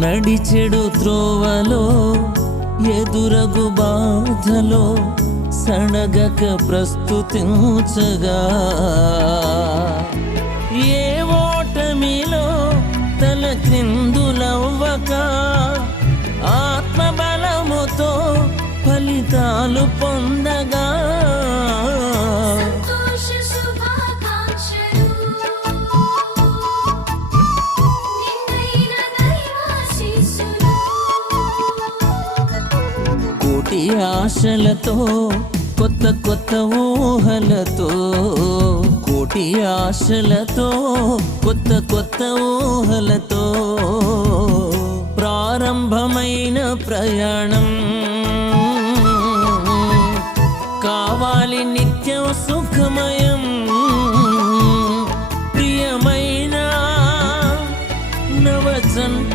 నడిచెడు త్రోవలో ఎదురగు బాధలో సడగక ప్రస్తుతించగా ఏ ఓటమిలో తల క్రిందులవ్వక ఆత్మబలముతో ఫలితాలు పొందగా కోటి ఆశలతో కొత్త కొత్త ఊహలతో కోటి ఆశలతో కొత్త కొత్త ఊహలతో ప్రారంభమైన ప్రయాణం